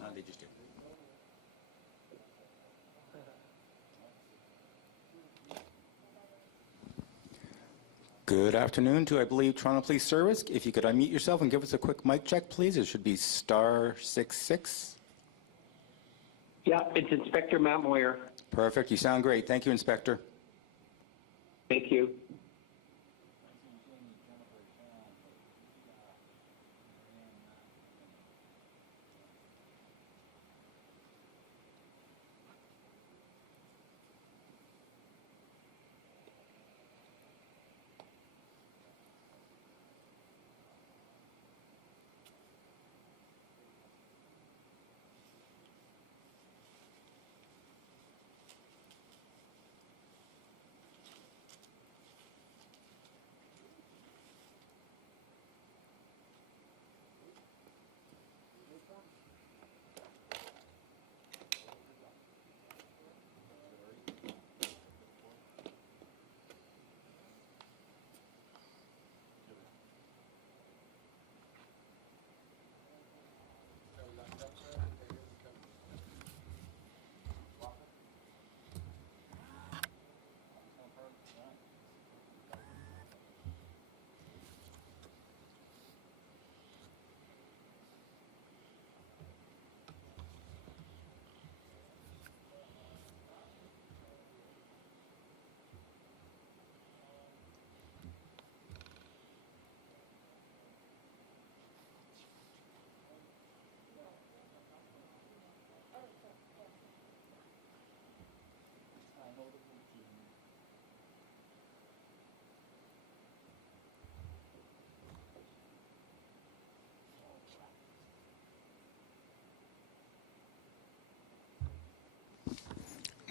No, they just did. Good afternoon to, I believe, Toronto Police Service. If you could unmute yourself and give us a quick mic check, please. It should be *66. Yeah, it's Inspector Matt Moyer. Perfect. You sound great. Thank you, Inspector. Thank you.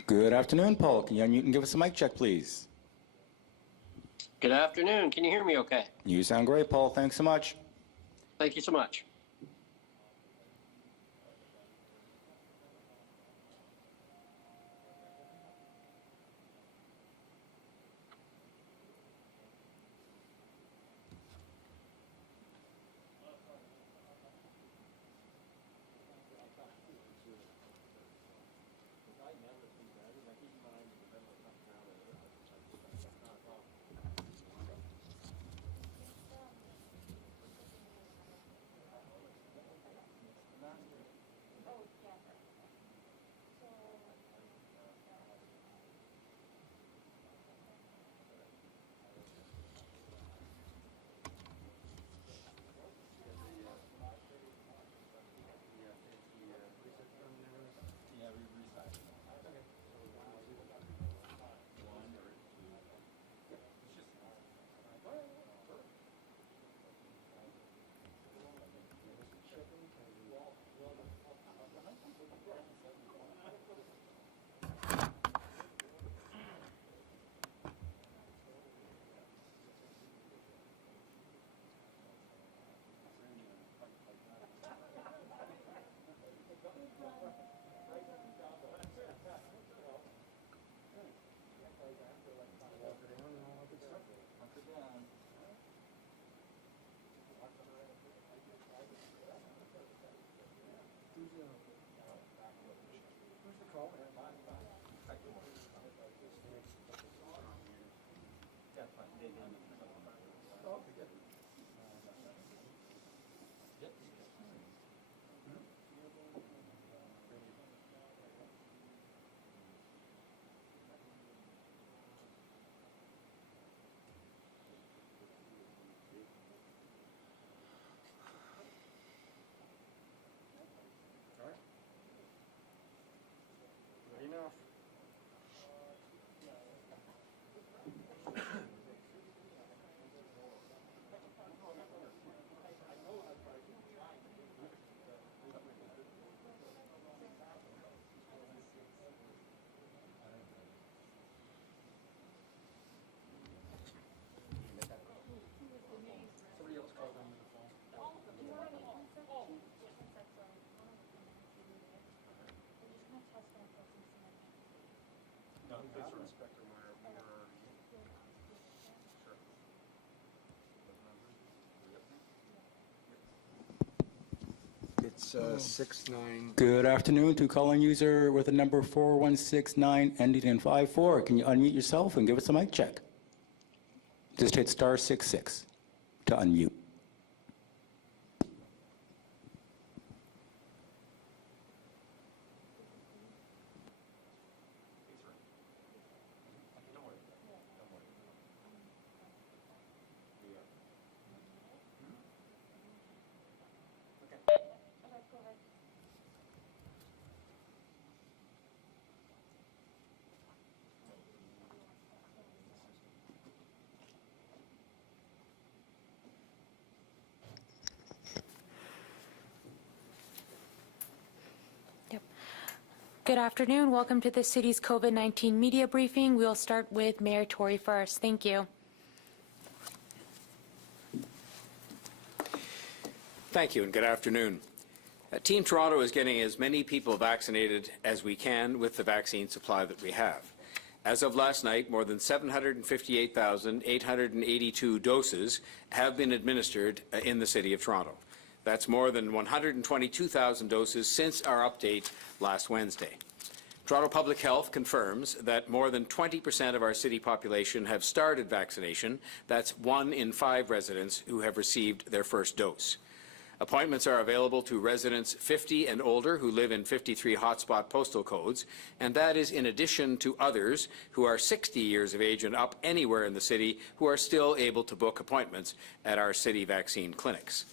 Good afternoon, Paul. Can you unmute and give us a mic check, please? Good afternoon. Can you hear me okay? You sound great, Paul. Thanks so much. Thank you so much. It's 69. Good afternoon to calling user with a number 4169 ending in 54. Can you unmute yourself and give us a mic check? Just hit star 66 to unmute. Good afternoon. Welcome to the city's COVID-19 media briefing. We'll start with Mayor Tory first. Thank you. Thank you and good afternoon. Team Toronto is getting as many people vaccinated as we can with the vaccine supply that we have. As of last night, more than 758,882 doses have been administered in the City of Toronto. That's more than 122,000 doses since our update last Wednesday. Toronto Public Health confirms that more than 20% of our city population have started vaccination. That's 1 in 5 residents who have received their first dose. Appointments are available to residents 50 and older who live in 53 hotspot postal codes, and that is in addition to others who are 60 years of age and up anywhere in the city who are still able to book appointments at our city vaccine clinics.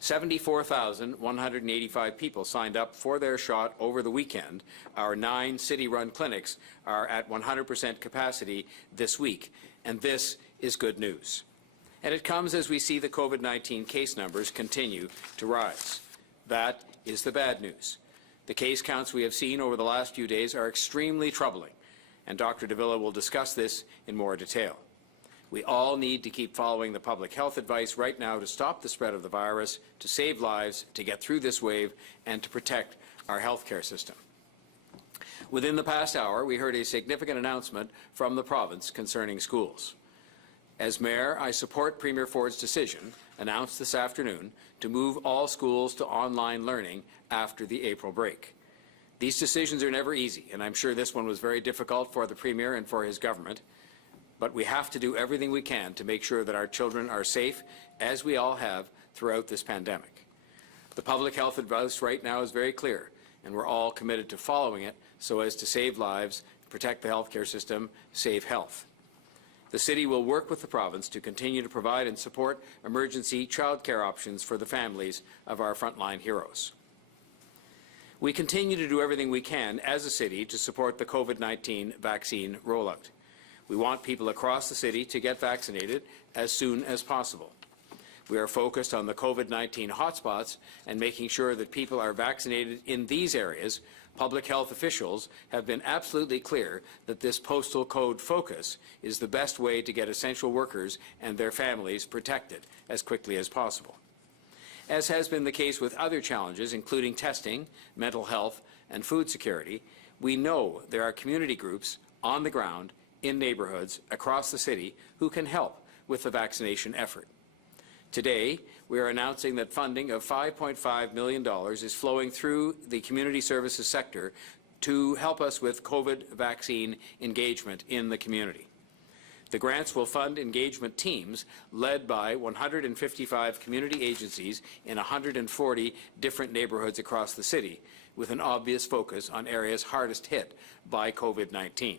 74,185 people signed up for their shot over the weekend. Our 9 city-run clinics are at 100% capacity this week, and this is good news. And it comes as we see the COVID-19 case numbers continue to rise. That is the bad news. The case counts we have seen over the last few days are extremely troubling, and Dr. Davila will discuss this in more detail. We all need to keep following the public health advice right now to stop the spread of the virus, to save lives, to get through this wave, and to protect our healthcare system. Within the past hour, we heard a significant announcement from the province concerning schools. As Mayor, I support Premier Ford's decision, announced this afternoon, to move all schools to online learning after the April break. These decisions are never easy, and I'm sure this one was very difficult for the Premier and for his government. But we have to do everything we can to make sure that our children are safe, as we all have throughout this pandemic. The public health advice right now is very clear, and we're all committed to following it so as to save lives, protect the healthcare system, save health. The City will work with the province to continue to provide and support emergency childcare options for the families of our frontline heroes. We continue to do everything we can as a city to support the COVID-19 vaccine rollout. We want people across the city to get vaccinated as soon as possible. We are focused on the COVID-19 hotspots and making sure that people are vaccinated in these areas. Public health officials have been absolutely clear that this postal code focus is the best way to get essential workers and their families protected as quickly as possible. As has been the case with other challenges, including testing, mental health, and food security, we know there are community groups on the ground in neighborhoods across the city who can help with the vaccination effort. Today, we are announcing that funding of $5.5 million is flowing through the community services sector to help us with COVID vaccine engagement in the community. The grants will fund engagement teams led by 155 community agencies in 140 different neighborhoods across the city, with an obvious focus on areas hardest hit by COVID-19.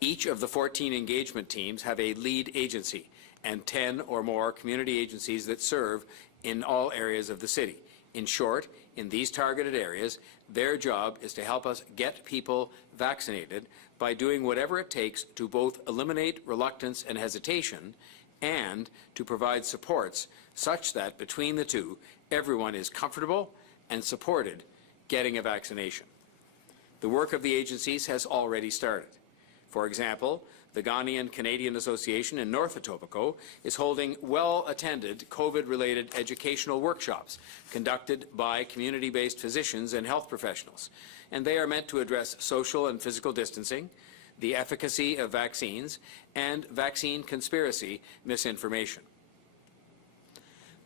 Each of the 14 engagement teams have a lead agency and 10 or more community agencies that serve in all areas of the city. In short, in these targeted areas, their job is to help us get people vaccinated by doing whatever it takes to both eliminate reluctance and hesitation and to provide supports such that between the two, everyone is comfortable and supported getting a vaccination. The work of the agencies has already started. For example, the Ghanaian-Canadian Association in North Etobicoke is holding well-attended COVID-related educational workshops conducted by community-based physicians and health professionals, and they are meant to address social and physical distancing, the efficacy of vaccines, and vaccine conspiracy misinformation.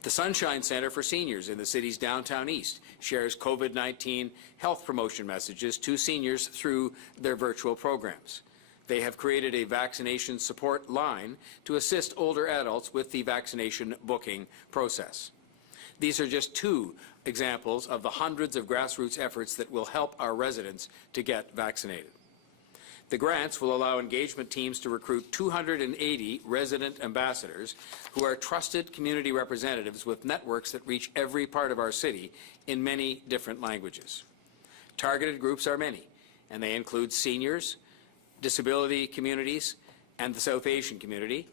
The Sunshine Center for Seniors in the city's downtown east shares COVID-19 health promotion messages to seniors through their virtual programs. They have created a vaccination support line to assist older adults with the vaccination booking process. These are just two examples of the hundreds of grassroots efforts that will help our residents to get vaccinated. The grants will allow engagement teams to recruit 280 resident ambassadors who are trusted community representatives with networks that reach every part of our city in many different languages. Targeted groups are many, and they include seniors, disability communities, and the South Asian community.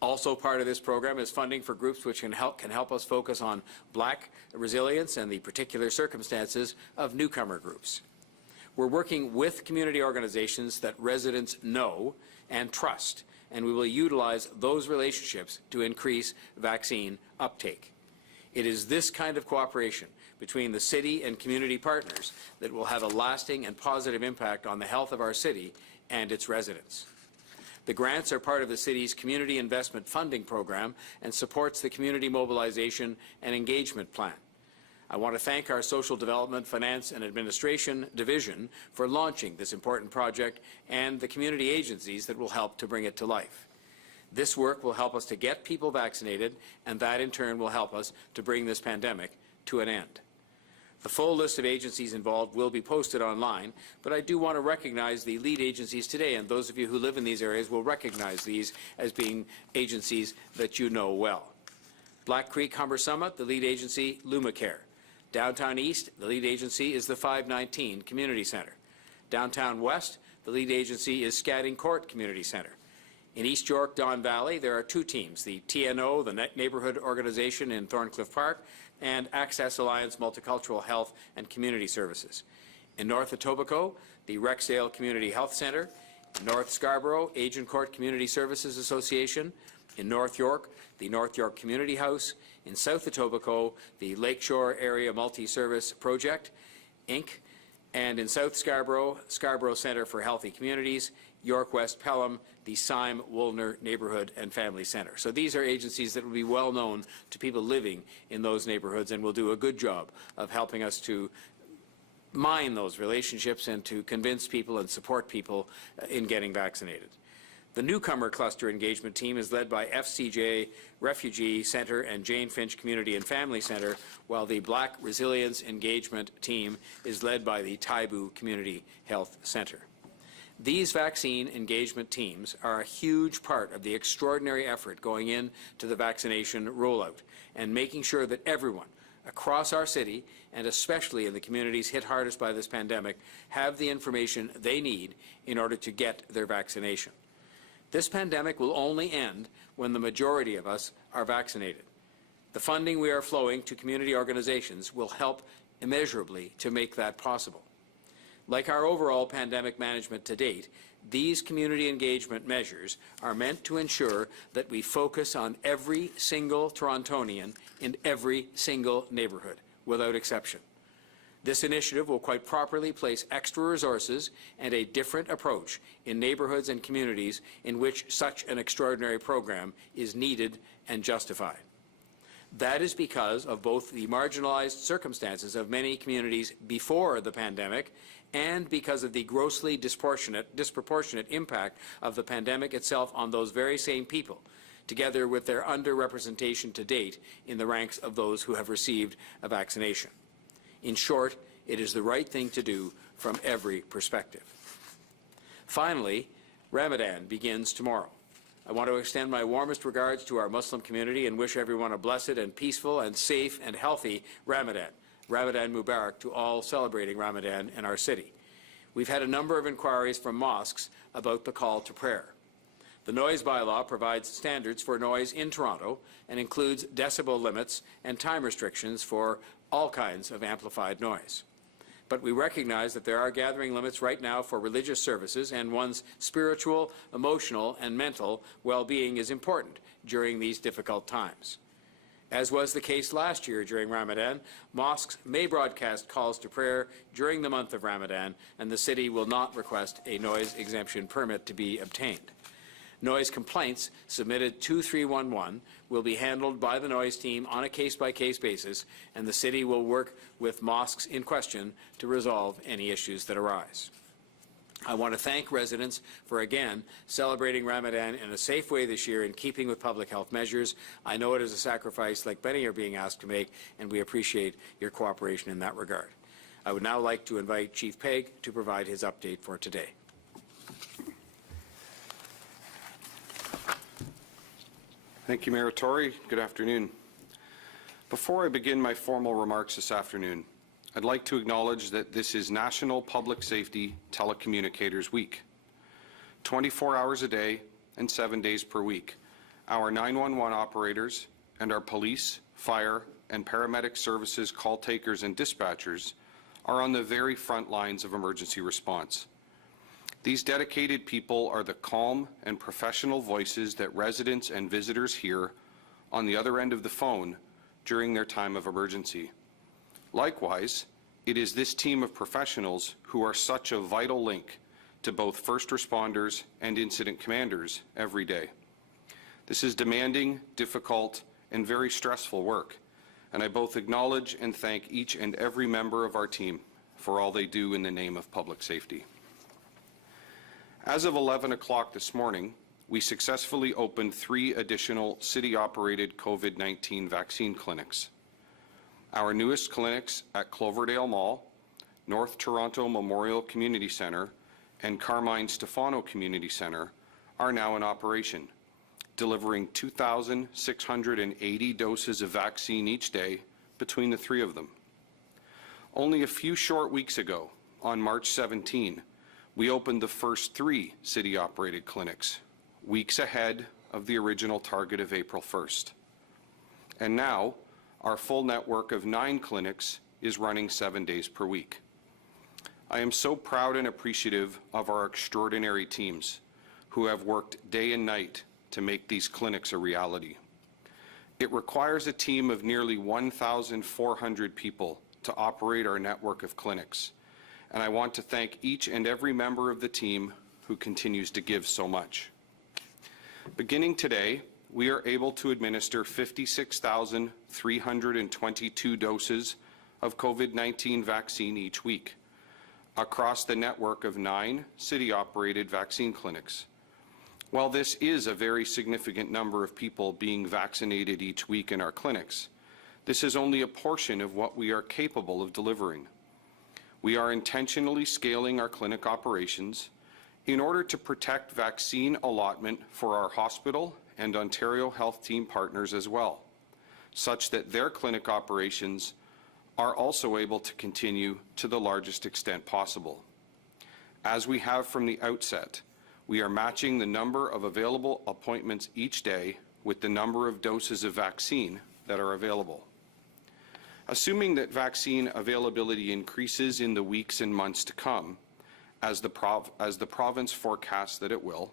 Also part of this program is funding for groups which can help us focus on Black resilience and the particular circumstances of newcomer groups. We're working with community organizations that residents know and trust, and we will utilize those relationships to increase vaccine uptake. It is this kind of cooperation between the city and community partners that will have a lasting and positive impact on the health of our city and its residents. The grants are part of the city's community investment funding program and supports the community mobilization and engagement plan. I want to thank our Social Development, Finance and Administration Division for launching this important project and the community agencies that will help to bring it to life. This work will help us to get people vaccinated, and that in turn will help us to bring this pandemic to an end. The full list of agencies involved will be posted online, but I do want to recognize the lead agencies today, and those of you who live in these areas will recognize these as being agencies that you know well. Black Creek Humber Summit, the lead agency, LumaCare. Downtown East, the lead agency is the 519 Community Center. Downtown West, the lead agency is Scadding Court Community Center. In East York, Don Valley, there are two teams, the TNO, the Neighborhood Organization in Thorncliffe Park, and Access Alliance Multicultural Health and Community Services. In North Etobicoke, the Rexdale Community Health Center. In North Scarborough, Agincourt Community Services Association. In North York, the North York Community House. In South Etobicoke, the Lakeshore Area Multi-Service Project, Inc., and in South Scarborough, Scarborough Centre for Healthy Communities, York West Pelham, the Syme Woolner Neighbourhood and Family Centre. So these are agencies that will be well known to people living in those neighbourhoods and will do a good job of helping us to mine those relationships and to convince people and support people in getting vaccinated. The newcomer cluster engagement team is led by FCJ Refugee Center and Jane Finch Community and Family Center, while the Black Resilience Engagement team is led by the Taibu Community Health Center. These vaccine engagement teams are a huge part of the extraordinary effort going into the vaccination rollout and making sure that everyone across our city, and especially in the communities hit hardest by this pandemic, have the information they need in order to get their vaccination. This pandemic will only end when the majority of us are vaccinated. The funding we are flowing to community organizations will help immeasurably to make that possible. Like our overall pandemic management to date, these community engagement measures are meant to ensure that we focus on every single Torontonian in every single neighborhood, without exception. This initiative will quite properly place extra resources and a different approach in neighborhoods and communities in which such an extraordinary program is needed and justified. That is because of both the marginalized circumstances of many communities before the pandemic and because of the grossly disproportionate impact of the pandemic itself on those very same people, together with their underrepresentation to date in the ranks of those who have received a vaccination. In short, it is the right thing to do from every perspective. Finally, Ramadan begins tomorrow. I want to extend my warmest regards to our Muslim community and wish everyone a blessed and peaceful and safe and healthy Ramadan. Ramadan Mubarak to all celebrating Ramadan in our city. We've had a number of inquiries from mosques about the call to prayer. The noise bylaw provides standards for noise in Toronto and includes decibel limits and time restrictions for all kinds of amplified noise. But we recognize that there are gathering limits right now for religious services, and one's spiritual, emotional, and mental well-being is important during these difficult times. As was the case last year during Ramadan, mosques may broadcast calls to prayer during the month of Ramadan, and the city will not request a noise exemption permit to be obtained. Noise complaints submitted to 311 will be handled by the noise team on a case-by-case basis, and the city will work with mosques in question to resolve any issues that arise. I want to thank residents for, again, celebrating Ramadan in a safe way this year in keeping with public health measures. I know it is a sacrifice like many are being asked to make, and we appreciate your cooperation in that regard. I would now like to invite Chief Pegg to provide his update for today. Thank you, Mayor Tory. Good afternoon. Before I begin my formal remarks this afternoon, I'd like to acknowledge that this is National Public Safety Telecommunicators Week. 24 hours a day and 7 days per week, our 911 operators and our police, fire, and paramedic services call takers and dispatchers are on the very front lines of emergency response. These dedicated people are the calm and professional voices that residents and visitors hear on the other end of the phone during their time of emergency. Likewise, it is this team of professionals who are such a vital link to both first responders and incident commanders every day. This is demanding, difficult, and very stressful work, and I both acknowledge and thank each and every member of our team for all they do in the name of public safety. As of 11 o'clock this morning, we successfully opened 3 additional city-operated COVID-19 vaccine clinics. Our newest clinics at Cloverdale Mall, North Toronto Memorial Community Centre, and Carmine Stefano Community Centre are now in operation, delivering 2,680 doses of vaccine each day between the 3 of them. Only a few short weeks ago, on March 17, we opened the first 3 city-operated clinics, weeks ahead of the original target of April 1st. And now, our full network of 9 clinics is running 7 days per week. I am so proud and appreciative of our extraordinary teams who have worked day and night to make these clinics a reality. It requires a team of nearly 1,400 people to operate our network of clinics, and I want to thank each and every member of the team who continues to give so much. Beginning today, we are able to administer 56,322 doses of COVID-19 vaccine each week across the network of 9 city-operated vaccine clinics. While this is a very significant number of people being vaccinated each week in our clinics, this is only a portion of what we are capable of delivering. We are intentionally scaling our clinic operations in order to protect vaccine allotment for our hospital and Ontario Health Team partners as well, such that their clinic operations are also able to continue to the largest extent possible. As we have from the outset, we are matching the number of available appointments each day with the number of doses of vaccine that are available. Assuming that vaccine availability increases in the weeks and months to come, as the province forecasts that it will,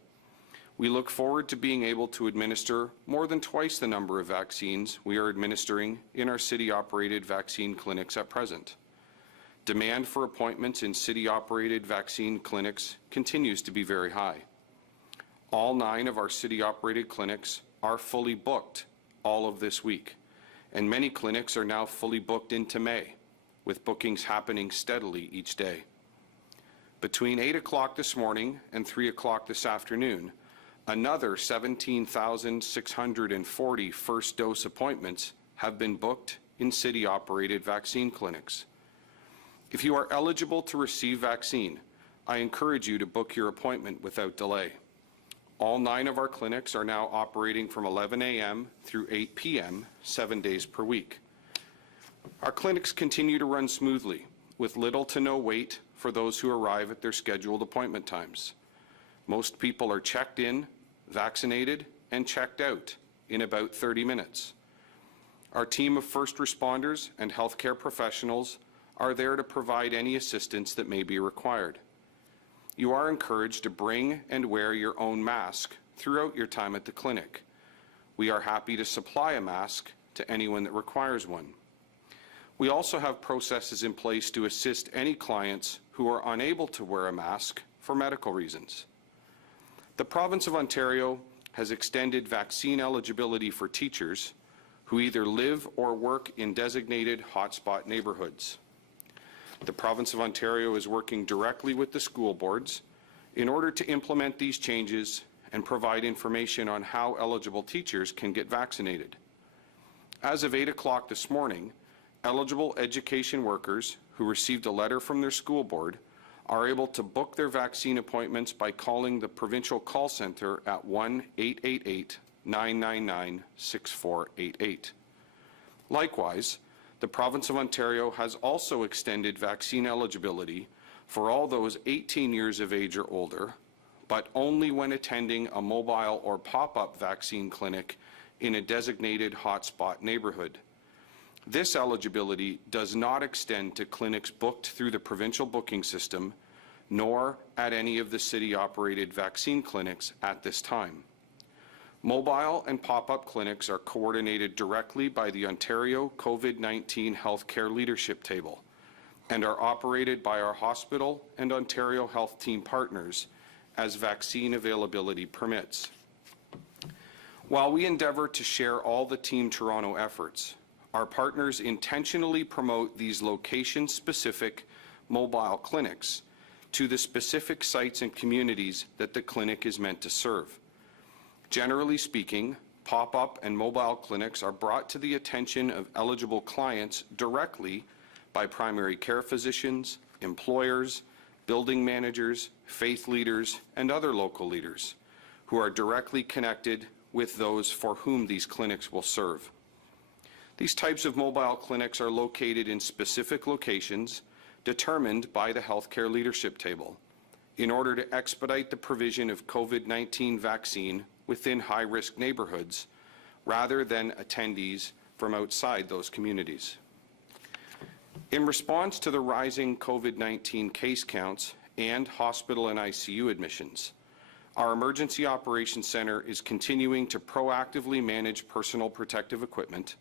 we look forward to being able to administer more than twice the number of vaccines we are administering in our city-operated vaccine clinics at present. Demand for appointments in city-operated vaccine clinics continues to be very high. All 9 of our city-operated clinics are fully booked all of this week, and many clinics are now fully booked into May, with bookings happening steadily each day. Between 8 o'clock this morning and 3 o'clock this afternoon, another 17,640 first dose appointments have been booked in city-operated vaccine clinics. If you are eligible to receive vaccine, I encourage you to book your appointment without delay. All 9 of our clinics are now operating from 11 a.m. through 8 p.m. 7 days per week. Our clinics continue to run smoothly, with little to no wait for those who arrive at their scheduled appointment times. Most people are checked in, vaccinated, and checked out in about 30 minutes. Our team of first responders and healthcare professionals are there to provide any assistance that may be required. You are encouraged to bring and wear your own mask throughout your time at the clinic. We are happy to supply a mask to anyone that requires one. We also have processes in place to assist any clients who are unable to wear a mask for medical reasons. The province of Ontario has extended vaccine eligibility for teachers who either live or work in designated hotspot neighbourhoods. The province of Ontario is working directly with the school boards in order to implement these changes and provide information on how eligible teachers can get vaccinated. As of 8 o'clock this morning, eligible education workers who received a letter from their school board are able to book their vaccine appointments by calling the provincial call centre at 1-888-999-6488. Likewise, the province of Ontario has also extended vaccine eligibility for all those 18 years of age or older, but only when attending a mobile or pop-up vaccine clinic in a designated hotspot neighbourhood. This eligibility does not extend to clinics booked through the provincial booking system, nor at any of the city-operated vaccine clinics at this time. Mobile and pop-up clinics are coordinated directly by the Ontario COVID-19 Healthcare Leadership Table and are operated by our hospital and Ontario Health Team partners as vaccine availability permits. While we endeavour to share all the Team Toronto efforts, our partners intentionally promote these location-specific mobile clinics to the specific sites and communities that the clinic is meant to serve. Generally speaking, pop-up and mobile clinics are brought to the attention of eligible clients directly by primary care physicians, employers, building managers, faith leaders, and other local leaders who are directly connected with those for whom these clinics will serve. These types of mobile clinics are located in specific locations determined by the Healthcare Leadership Table in order to expedite the provision of COVID-19 vaccine within high-risk neighbourhoods rather than attendees from outside those communities. In response to the rising COVID-19 case counts and hospital and ICU admissions, our Emergency Operations Centre is continuing to proactively manage personal protective equipment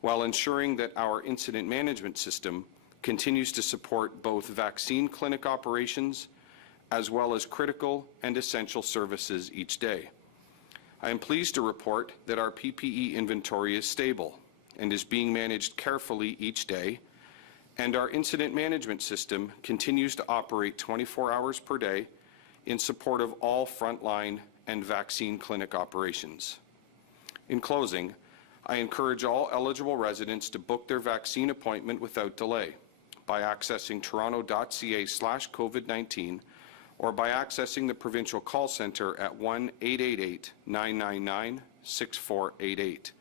while ensuring that our incident management system continues to support both vaccine clinic operations as well as critical and essential services each day. I am pleased to report that our PPE inventory is stable and is being managed carefully each day, and our incident management system continues to operate 24 hours per day in support of all frontline and vaccine clinic operations. In closing, I encourage all eligible residents to book their vaccine appointment without delay by accessing toronto.ca/COVID-19 or by accessing the provincial call centre at 1-888-999-6488.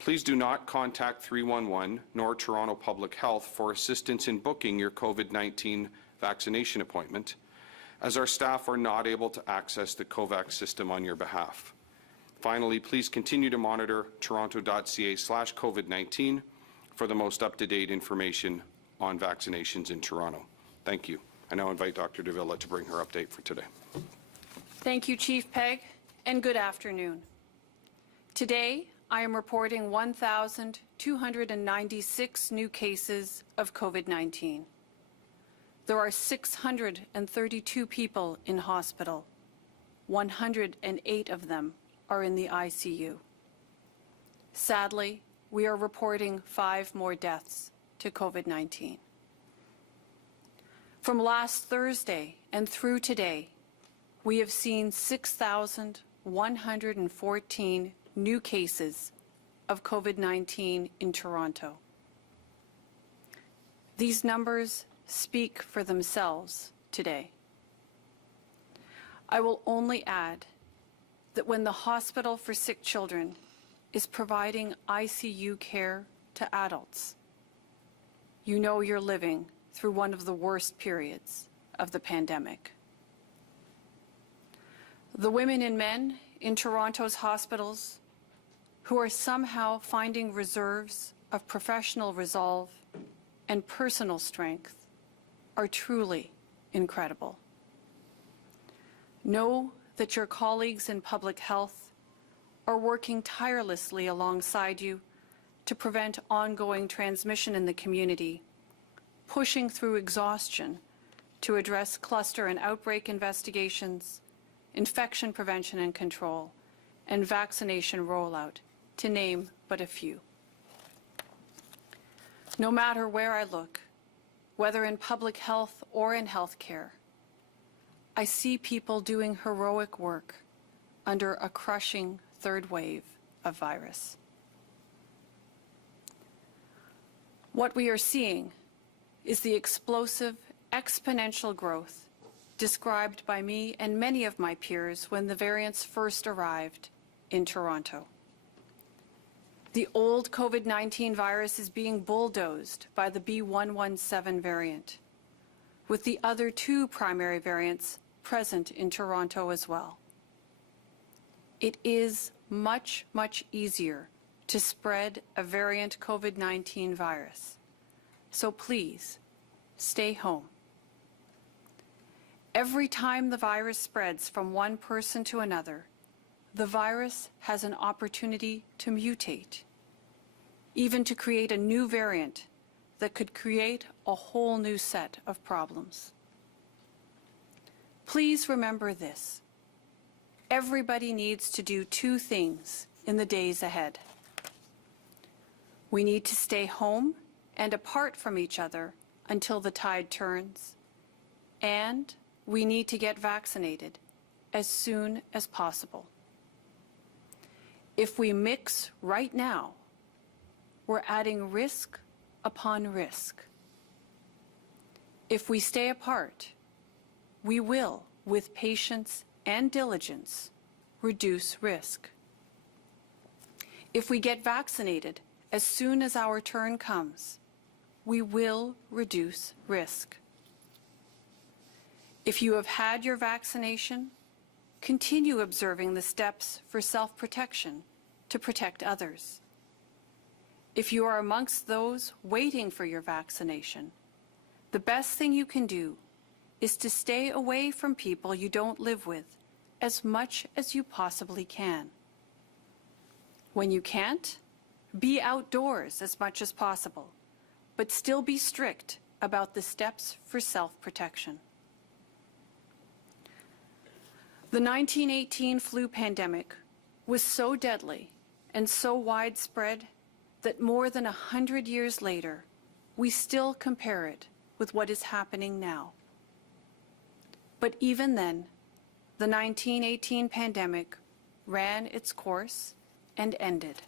Please do not contact 311 nor Toronto Public Health for assistance in booking your COVID-19 vaccination appointment, as our staff are not able to access the COVAX system on your behalf. Finally, please continue to monitor toronto.ca/COVID-19 for the most up-to-date information on vaccinations in Toronto. Thank you. I now invite Dr. Davila to bring her update for today. Thank you, Chief Pegg, and good afternoon. Today, I am reporting 1,296 new cases of COVID-19. There are 632 people in hospital. 108 of them are in the ICU. Sadly, we are reporting 5 more deaths to COVID-19. From last Thursday and through today, we have seen 6,114 new cases of COVID-19 in Toronto. These numbers speak for themselves today. I will only add that when the Hospital for Sick Children is providing ICU care to adults, you know you're living through one of the worst periods of the pandemic. The women and men in Toronto's hospitals who are somehow finding reserves of professional resolve and personal strength are truly incredible. Know that your colleagues in public health are working tirelessly alongside you to prevent ongoing transmission in the community, pushing through exhaustion to address cluster and outbreak investigations, infection prevention and control, and vaccination rollout, to name but a few. No matter where I look, whether in public health or in healthcare, I see people doing heroic work under a crushing third wave of virus. What we are seeing is the explosive, exponential growth described by me and many of my peers when the variants first arrived in Toronto. The old COVID-19 virus is being bulldozed by the B.1.1.7 variant, with the other two primary variants present in Toronto as well. It is much, much easier to spread a variant COVID-19 virus. So please, stay home. Every time the virus spreads from one person to another, the virus has an opportunity to mutate, even to create a new variant that could create a whole new set of problems. Please remember this. Everybody needs to do two things in the days ahead. We need to stay home and apart from each other until the tide turns, and we need to get vaccinated as soon as possible. If we mix right now, we're adding risk upon risk. If we stay apart, we will, with patience and diligence, reduce risk. If we get vaccinated as soon as our turn comes, we will reduce risk. If you have had your vaccination, continue observing the steps for self-protection to protect others. If you are amongst those waiting for your vaccination, the best thing you can do is to stay away from people you don't live with as much as you possibly can. When you can't, be outdoors as much as possible, but still be strict about the steps for self-protection. The 1918 flu pandemic was so deadly and so widespread that more than 100 years later, we still compare it with what is happening now. But even then, the 1918 pandemic ran its course and ended.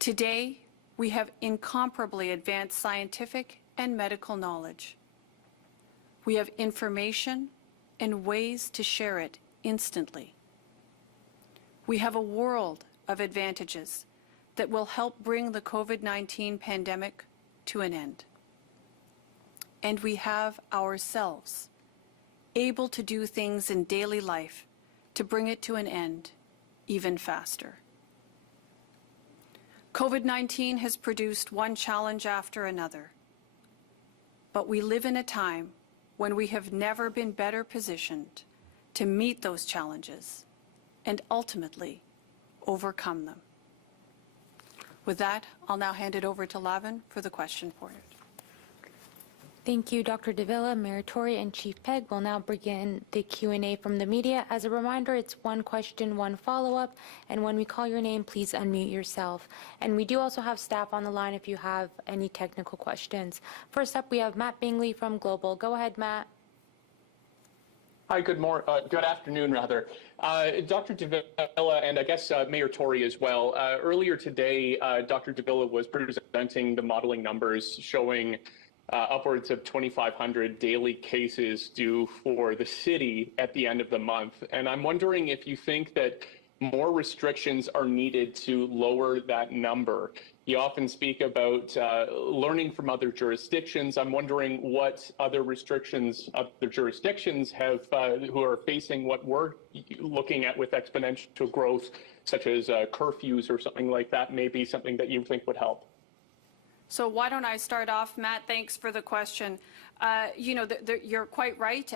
Today, we have incomparably advanced scientific and medical knowledge. We have information and ways to share it instantly. We have a world of advantages that will help bring the COVID-19 pandemic to an end. And we have ourselves able to do things in daily life to bring it to an end even faster. COVID-19 has produced one challenge after another, but we live in a time when we have never been better positioned to meet those challenges and ultimately overcome them. With that, I'll now hand it over to Lavin for the question period. Thank you, Dr. Davila, Mayor Tory, and Chief Pegg. We'll now begin the Q&A from the media. As a reminder, it's one question, one follow-up, and when we call your name, please unmute yourself. And we do also have staff on the line if you have any technical questions. First up, we have Matt Bingley from Global. Go ahead, Matt. Hi, good afternoon, rather. Dr. Davila, and I guess Mayor Tory as well. Earlier today, Dr. Davila was presenting the modeling numbers showing upwards of 2,500 daily cases due for the city at the end of the month. And I'm wondering if you think that more restrictions are needed to lower that number. You often speak about learning from other jurisdictions. I'm wondering what other restrictions other jurisdictions have who are facing what we're looking at with exponential growth, such as curfews or something like that, may be something that you think would help. So why don't I start off, Matt? Thanks for the question. You're quite right.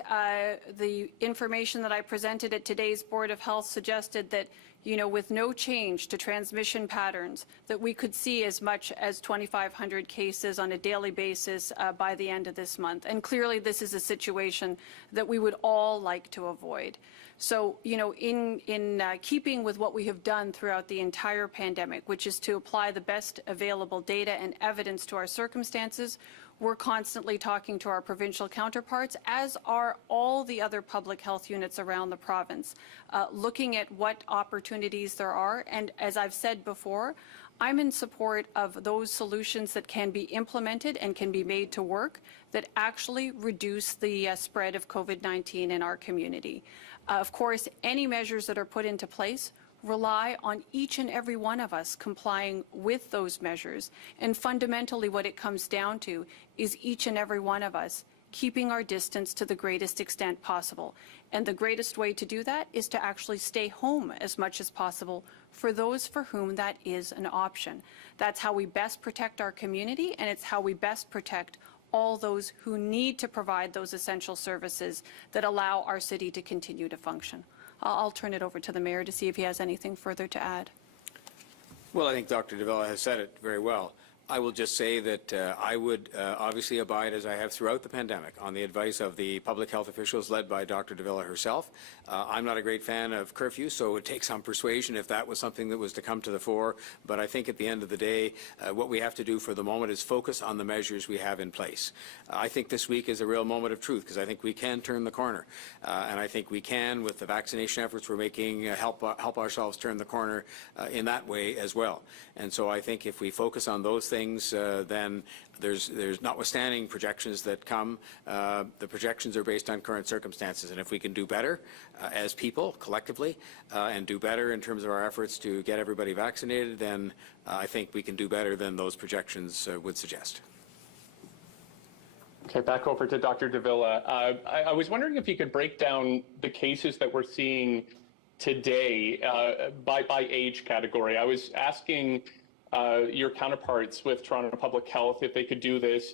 The information that I presented at today's Board of Health suggested that, with no change to transmission patterns, that we could see as much as 2,500 cases on a daily basis by the end of this month. And clearly, this is a situation that we would all like to avoid. So, in keeping with what we have done throughout the entire pandemic, which is to apply the best available data and evidence to our circumstances, we're constantly talking to our provincial counterparts, as are all the other public health units around the province, looking at what opportunities there are. And as I've said before, I'm in support of those solutions that can be implemented and can be made to work that actually reduce the spread of COVID-19 in our community. Of course, any measures that are put into place rely on each and every one of us complying with those measures. And fundamentally, what it comes down to is each and every one of us keeping our distance to the greatest extent possible. And the greatest way to do that is to actually stay home as much as possible for those for whom that is an option. That's how we best protect our community, and it's how we best protect all those who need to provide those essential services that allow our city to continue to function. I'll turn it over to the Mayor to see if he has anything further to add. Well, I think Dr. Davila has said it very well. I will just say that I would obviously abide, as I have throughout the pandemic, on the advice of the public health officials led by Dr. Davila herself. I'm not a great fan of curfew, so it would take some persuasion if that was something that was to come to the fore. But I think at the end of the day, what we have to do for the moment is focus on the measures we have in place. I think this week is a real moment of truth, because I think we can turn the corner. And I think we can, with the vaccination efforts we're making, help ourselves turn the corner in that way as well. And so I think if we focus on those things, then there's notwithstanding projections that come, the projections are based on current circumstances. And if we can do better as people collectively and do better in terms of our efforts to get everybody vaccinated, then I think we can do better than those projections would suggest. Okay, back over to Dr. Davila. I was wondering if you could break down the cases that we're seeing today by age category. I was asking your counterparts with Toronto Public Health if they could do this,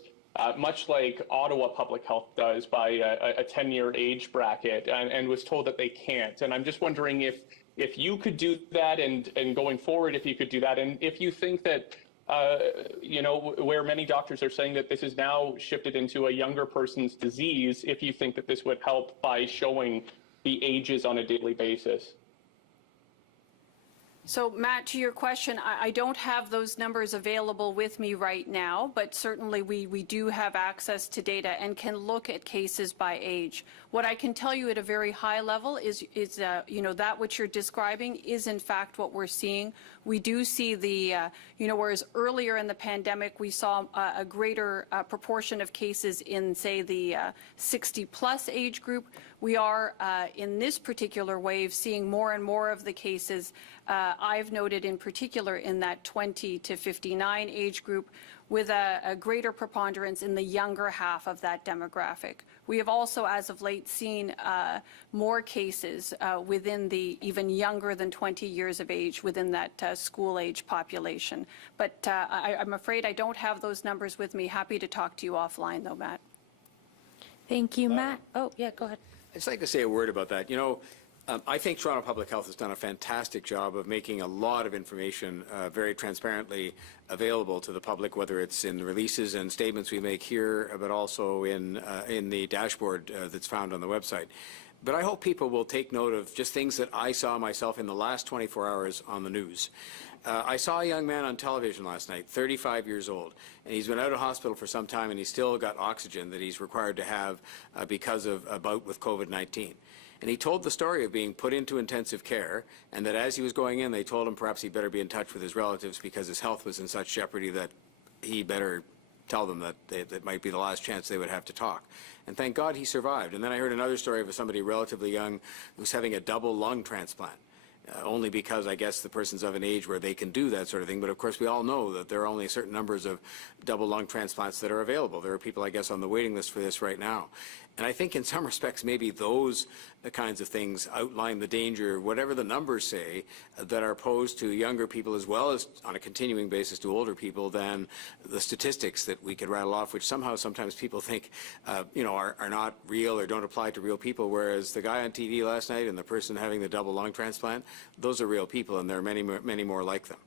much like Ottawa Public Health does, by a 10-year age bracket, and was told that they can't. And I'm just wondering if you could do that, and going forward, if you could do that, and if you think that, where many doctors are saying that this is now shifted into a younger person's disease, if you think that this would help by showing the ages on a daily basis. So, Matt, to your question, I don't have those numbers available with me right now, but certainly we do have access to data and can look at cases by age. What I can tell you at a very high level is that which you're describing is in fact what we're seeing. We do see the, whereas earlier in the pandemic we saw a greater proportion of cases in, say, the 60-plus age group, we are, in this particular wave, seeing more and more of the cases I've noted in particular in that 20 to 59 age group, with a greater preponderance in the younger half of that demographic. We have also, as of late, seen more cases within the even younger than 20 years of age within that school-age population. But I'm afraid I don't have those numbers with me. Happy to talk to you offline, though, Matt. Thank you, Matt. Oh, yeah, go ahead. I'd just like to say a word about that. I think Toronto Public Health has done a fantastic job of making a lot of information very transparently available to the public, whether it's in the releases and statements we make here, but also in the dashboard that's found on the website. But I hope people will take note of just things that I saw myself in the last 24 hours on the news. I saw a young man on television last night, 35 years old, and he's been out of hospital for some time, and he's still got oxygen that he's required to have because of a bout with COVID-19. And he told the story of being put into intensive care, and that as he was going in, they told him perhaps he better be in touch with his relatives because his health was in such jeopardy that he better tell them that that might be the last chance they would have to talk. And thank God he survived. And then I heard another story of somebody relatively young who's having a double lung transplant. Only because I guess the person's of an age where they can do that sort of thing. But of course we all know that there are only certain numbers of double lung transplants that are available. There are people, I guess, on the waiting list for this right now. And I think in some respects, maybe those kinds of things outline the danger, whatever the numbers say, that are posed to younger people as well as on a continuing basis to older people than the statistics that we could rattle off, which somehow sometimes people think, are not real or don't apply to real people, whereas the guy on TV last night and the person having the double lung transplant, those are real people, and there are many more like them.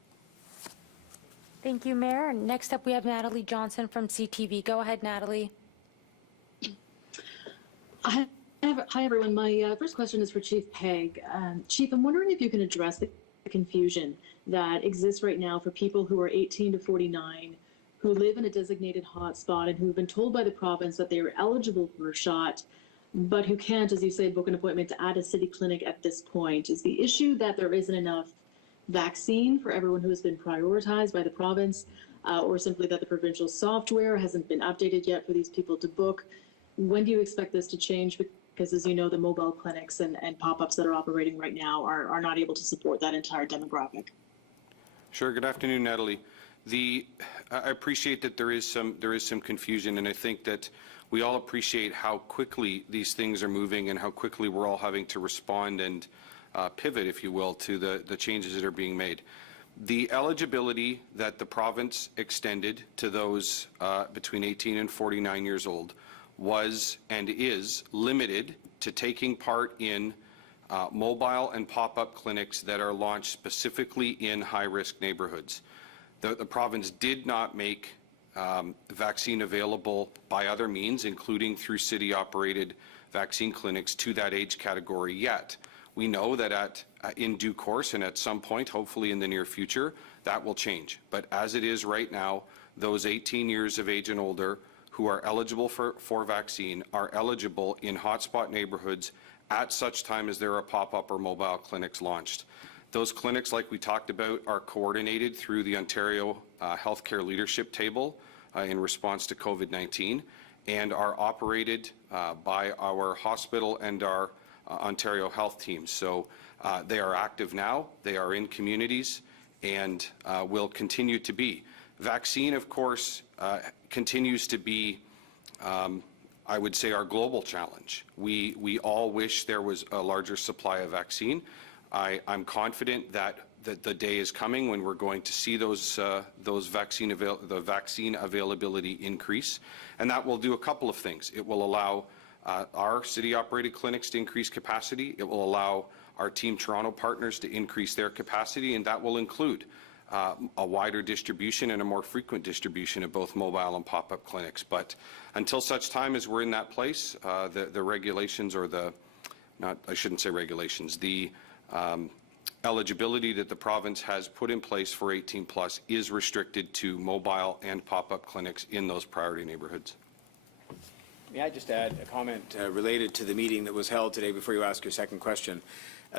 Thank you, Mayor. Next up, we have Natalie Johnson from CTV. Go ahead, Natalie. Hi, everyone. My first question is for Chief Pegg. Chief, I'm wondering if you can address the confusion that exists right now for people who are 18 to 49, who live in a designated hotspot and who have been told by the province that they are eligible for a shot, but who can't, as you say, book an appointment to add a city clinic at this point. Is the issue that there isn't enough vaccine for everyone who has been prioritized by the province, or simply that the provincial software hasn't been updated yet for these people to book? When do you expect this to change? Because as you know, the mobile clinics and pop-ups that are operating right now are not able to support that entire demographic. Sure. Good afternoon, Natalie. I appreciate that there is some confusion, and I think that we all appreciate how quickly these things are moving and how quickly we're all having to respond and pivot, if you will, to the changes that are being made. The eligibility that the province extended to those between 18 and 49 years old was and is limited to taking part in mobile and pop-up clinics that are launched specifically in high-risk neighborhoods. The province did not make vaccine available by other means, including through city-operated vaccine clinics, to that age category yet. We know that in due course and at some point, hopefully in the near future, that will change. But as it is right now, those 18 years of age and older who are eligible for vaccine are eligible in hotspot neighborhoods at such time as there are pop-up or mobile clinics launched. Those clinics, like we talked about, are coordinated through the Ontario Healthcare Leadership Table in response to COVID-19 and are operated by our hospital and our Ontario health teams. So they are active now, they are in communities, and will continue to be. Vaccine, of course, continues to be, I would say, our global challenge. We all wish there was a larger supply of vaccine. I'm confident that the day is coming when we're going to see the vaccine availability increase, and that will do a couple of things. It will allow our city-operated clinics to increase capacity. It will allow our Team Toronto partners to increase their capacity, and that will include a wider distribution and a more frequent distribution of both mobile and pop-up clinics. But until such time as we're in that place, the regulations, or I shouldn't say regulations, the eligibility that the province has put in place for 18 plus is restricted to mobile and pop-up clinics in those priority neighborhoods. May I just add a comment related to the meeting that was held today before you ask your second question?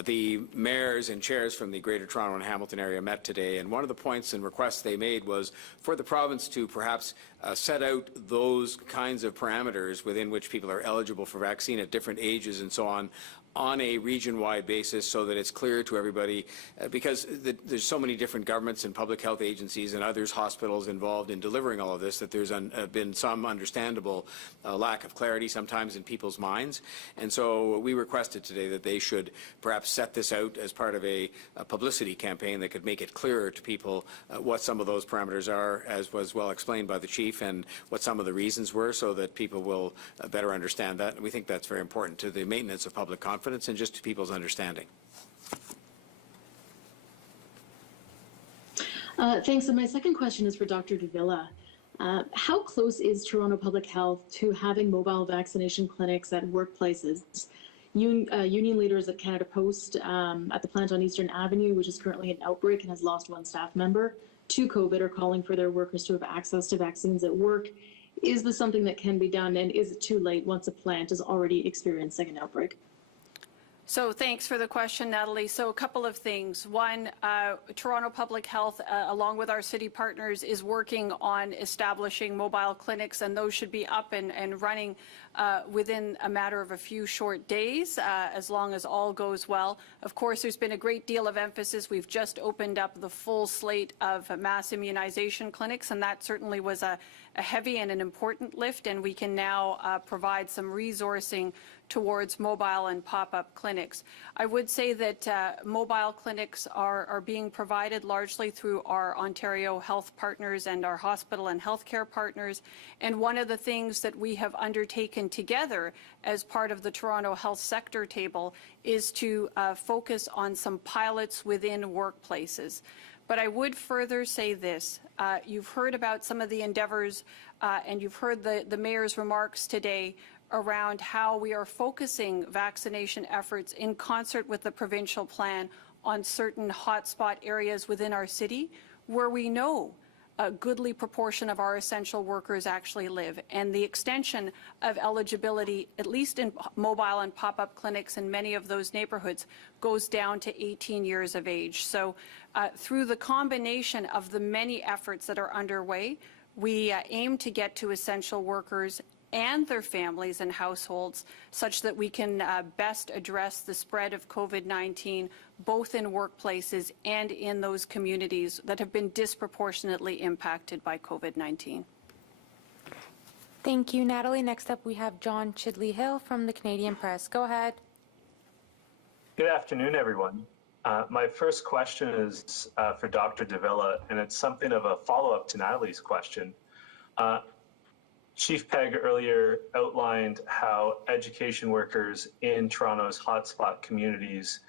The mayors and chairs from the Greater Toronto and Hamilton area met today, and one of the points and requests they made was for the province to perhaps set out those kinds of parameters within which people are eligible for vaccine at different ages and so on a region-wide basis, so that it's clear to everybody, because there's so many different governments and public health agencies and others, hospitals involved in delivering all of this, that there's been some understandable lack of clarity sometimes in people's minds. And so we requested today that they should perhaps set this out as part of a publicity campaign that could make it clearer to people what some of those parameters are, as was well explained by the chief, and what some of the reasons were, so that people will better understand that. And we think that's very important to the maintenance of public confidence and just to people's understanding. Thanks. And my second question is for Dr. Davila. How close is Toronto Public Health to having mobile vaccination clinics at workplaces? Union leaders at Canada Post at the plant on Eastern Avenue, which is currently an outbreak and has lost one staff member to COVID, are calling for their workers to have access to vaccines at work. Is this something that can be done, and is it too late once a plant is already experiencing an outbreak? So thanks for the question, Natalie. So a couple of things. One, Toronto Public Health, along with our city partners, is working on establishing mobile clinics, and those should be up and running within a matter of a few short days, as long as all goes well. Of course, there's been a great deal of emphasis. We've just opened up the full slate of mass immunization clinics, and that certainly was heavy and an important lift, and we can now provide some resourcing towards mobile and pop-up clinics. I would say that mobile clinics are being provided largely through our Ontario Health Partners and our hospital and healthcare partners. And one of the things that we have undertaken together as part of the Toronto Health Sector Table is to focus on some pilots within workplaces. But I would further say this. You've heard about some of the endeavors and you've heard the Mayor's remarks today around how we are focusing vaccination efforts in concert with the provincial plan on certain hotspot areas within our city where we know a goodly proportion of our essential workers actually live. And the extension of eligibility, at least in mobile and pop-up clinics in many of those neighborhoods, goes down to 18 years of age. So through the combination of the many efforts that are underway, we aim to get to essential workers and their families and households such that we can best address the spread of COVID-19 both in workplaces and in those communities that have been disproportionately impacted by COVID-19. Thank you, Natalie. Next up, we have John Chidley-Hill from the Canadian Press. Go ahead. Good afternoon, everyone. My first question is for Dr. Davila, and it's something of a follow-up to Natalie's question. Chief Pegg earlier outlined how education workers in Toronto's hotspot communities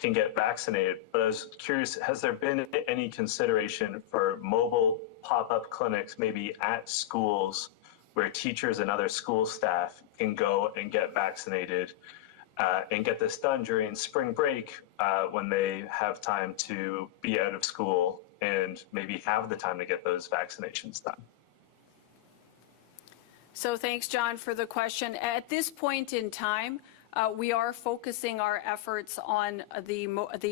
can get vaccinated, but I was curious, has there been any consideration for mobile pop-up clinics, maybe at schools, where teachers and other school staff can go and get vaccinated and get this done during spring break when they have time to be out of school and maybe have the time to get those vaccinations done? So thanks, John, for the question. At this point in time, we are focusing our efforts on the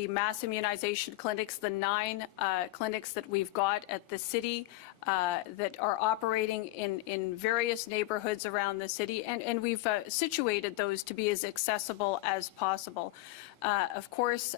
mass immunization clinics, the 9 clinics that we've got at the city that are operating in various neighborhoods around the city, and we've situated those to be as accessible as possible. Of course,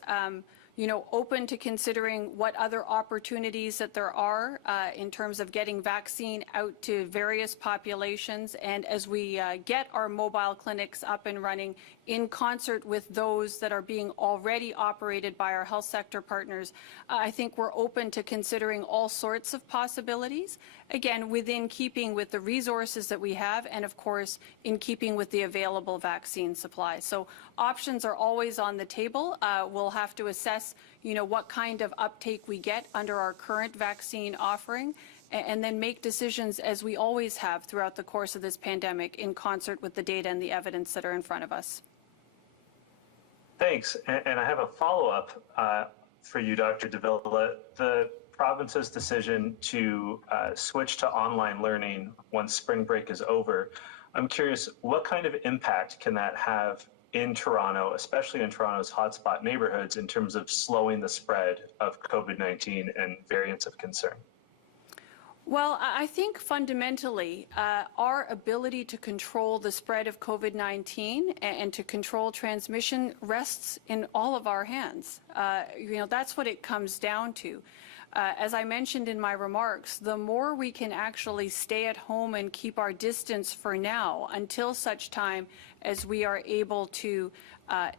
open to considering what other opportunities that there are in terms of getting vaccine out to various populations. And as we get our mobile clinics up and running in concert with those that are being already operated by our health sector partners, I think we're open to considering all sorts of possibilities, again, within keeping with the resources that we have and, of course, in keeping with the available vaccine supply. So options are always on the table. We'll have to assess what kind of uptake we get under our current vaccine offering, and then make decisions as we always have throughout the course of this pandemic in concert with the data and the evidence that are in front of us. Thanks. And I have a follow-up for you, Dr. Davila. The province's decision to switch to online learning once spring break is over, I'm curious, what kind of impact can that have in Toronto, especially in Toronto's hotspot neighborhoods, in terms of slowing the spread of COVID-19 and variants of concern? Well, I think fundamentally our ability to control the spread of COVID-19 and to control transmission rests in all of our hands. That's what it comes down to. As I mentioned in my remarks, the more we can actually stay at home and keep our distance for now until such time as we are able to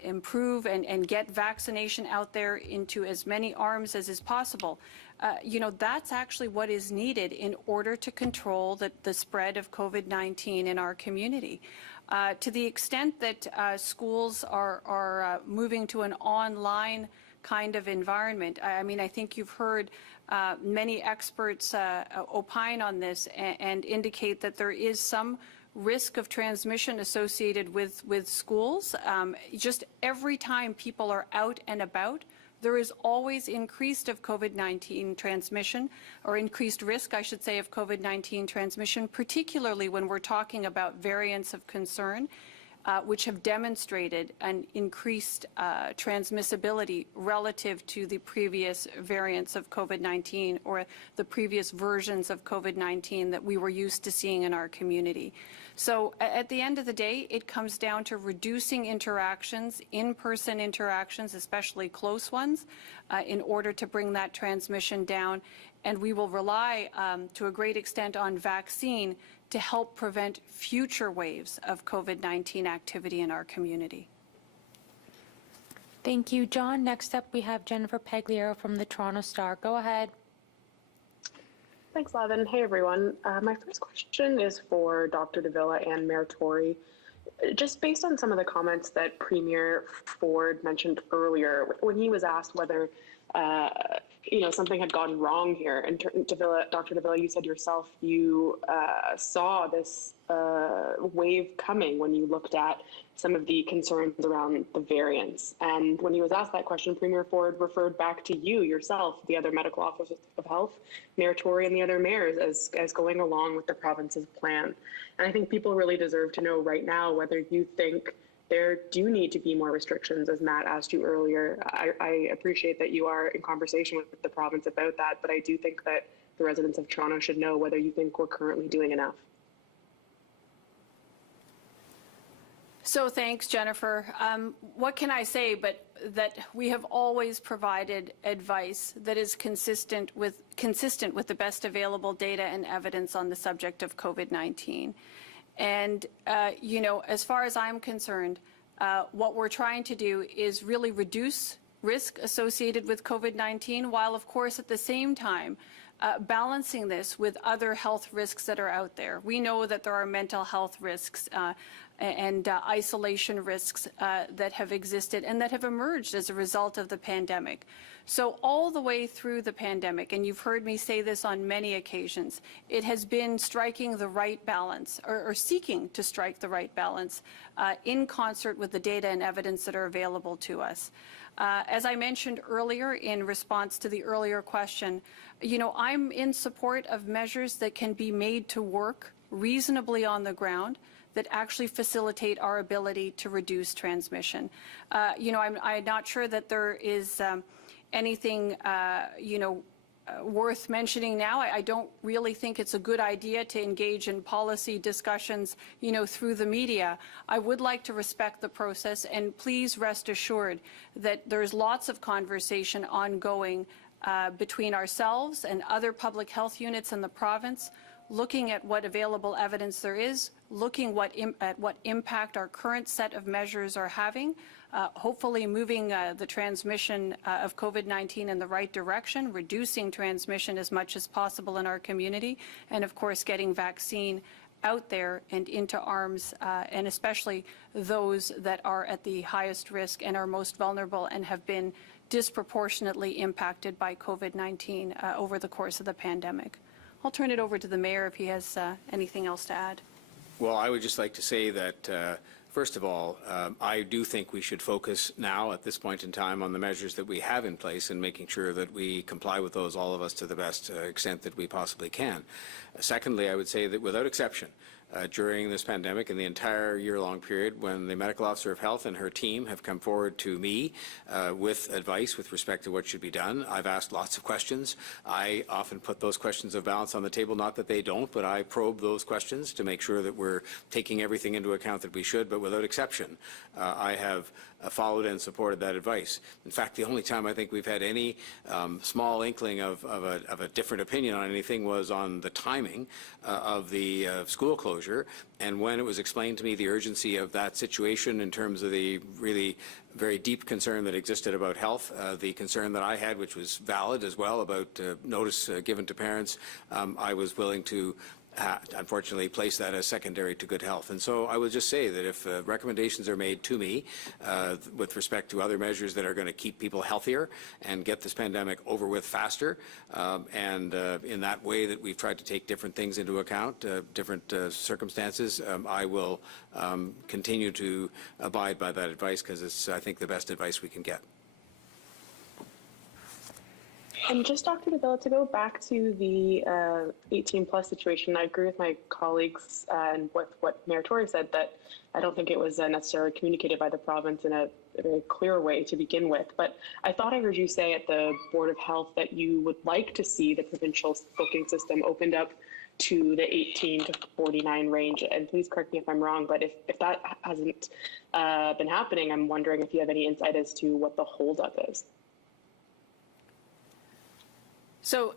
improve and get vaccination out there into as many arms as is possible, that's actually what is needed in order to control the spread of COVID-19 in our community. To the extent that schools are moving to an online kind of environment, I think you've heard many experts opine on this and indicate that there is some risk of transmission associated with schools. Just every time people are out and about, there is always increased of COVID-19 transmission, or increased risk, I should say, of COVID-19 transmission, particularly when we're talking about variants of concern, which have demonstrated an increased transmissibility relative to the previous variants of COVID-19 or the previous versions of COVID-19 that we were used to seeing in our community. So at the end of the day, it comes down to reducing interactions, in-person interactions, especially close ones, in order to bring that transmission down. and we will rely to a great extent on vaccine to help prevent future waves of COVID-19 activity in our community. Thank you, John. Next up, we have Jennifer Pagliaro from the Toronto Star. Go ahead. Thanks, Lavin. Hey, everyone. My first question is for Dr. Davila and Mayor Tory. Just based on some of the comments that Premier Ford mentioned earlier, when he was asked whether something had gone wrong here, and Dr. Davila, you said yourself you saw this wave coming when you looked at some of the concerns around the variants. And when he was asked that question, Premier Ford referred back to you yourself, the other medical officers of health, Mayor Tory, and the other mayors as going along with the province's plan. And I think people really deserve to know right now whether you think there do need to be more restrictions, as Matt asked you earlier. I appreciate that you are in conversation with the province about that, but I do think that the residents of Toronto should know whether you think we're currently doing enough. So thanks, Jennifer. What can I say but that we have always provided advice that is consistent with the best available data and evidence on the subject of COVID-19. And, as far as I'm concerned, what we're trying to do is really reduce risk associated with COVID-19, while, of course, at the same time, balancing this with other health risks that are out there. We know that there are mental health risks and isolation risks that have existed and that have emerged as a result of the pandemic. So all the way through the pandemic, and you've heard me say this on many occasions, it has been striking the right balance, or seeking to strike the right balance in concert with the data and evidence that are available to us. As I mentioned earlier in response to the earlier question, I'm in support of measures that can be made to work reasonably on the ground that actually facilitate our ability to reduce transmission. I'm not sure that there is anything, worth mentioning now. I don't really think it's a good idea to engage in policy discussions, through the media. I would like to respect the process, and please rest assured that there's lots of conversation ongoing between ourselves and other public health units in the province, looking at what available evidence there is, looking at what impact our current set of measures are having, hopefully moving the transmission of COVID-19 in the right direction, reducing transmission as much as possible in our community, and of course getting vaccine out there and into arms, and especially those that are at the highest risk and are most vulnerable and have been disproportionately impacted by COVID-19 over the course of the pandemic. I'll turn it over to the Mayor if he has anything else to add. Well, I would just like to say that, first of all, I do think we should focus now at this point in time on the measures that we have in place and making sure that we comply with those, all of us, to the best extent that we possibly can. Secondly, I would say that without exception, during this pandemic and the entire year-long period, when the medical officer of health and her team have come forward to me with advice with respect to what should be done, I've asked lots of questions. I often put those questions of balance on the table, not that they don't, but I probe those questions to make sure that we're taking everything into account that we should, but without exception, I have followed and supported that advice. In fact, the only time I think we've had any small inkling of a different opinion on anything was on the timing of the school closure, and when it was explained to me the urgency of that situation in terms of the really very deep concern that existed about health, the concern that I had, which was valid as well, about notice given to parents, I was willing to unfortunately place that as secondary to good health. And so I would just say that if recommendations are made to me with respect to other measures that are going to keep people healthier and get this pandemic over with faster, and in that way that we've tried to take different things into account, different circumstances, I will continue to abide by that advice because it's, I think, the best advice we can get. And just, Dr. Davila, to go back to the 18-plus situation, I agree with my colleagues and with what Mayor Tory said, that I don't think it was necessarily communicated by the province in a very clear way to begin with. But I thought I heard you say at the Board of Health that you would like to see the provincial booking system opened up to the 18 to 49 range. And please correct me if I'm wrong, but if that hasn't been happening, I'm wondering if you have any insight as to what the holdup is. So,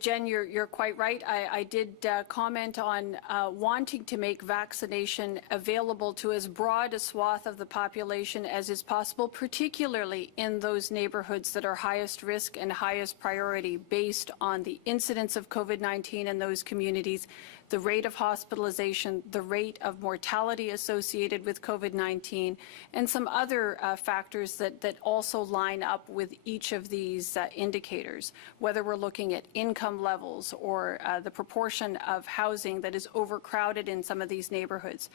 Jen, you're quite right. I did comment on wanting to make vaccination available to as broad a swath of the population as is possible, particularly in those neighborhoods that are highest risk and highest priority based on the incidence of COVID-19 in those communities, the rate of hospitalization, the rate of mortality associated with COVID-19, and some other factors that also line up with each of these indicators, whether we're looking at income levels or the proportion of housing that is overcrowded in some of these neighborhoods.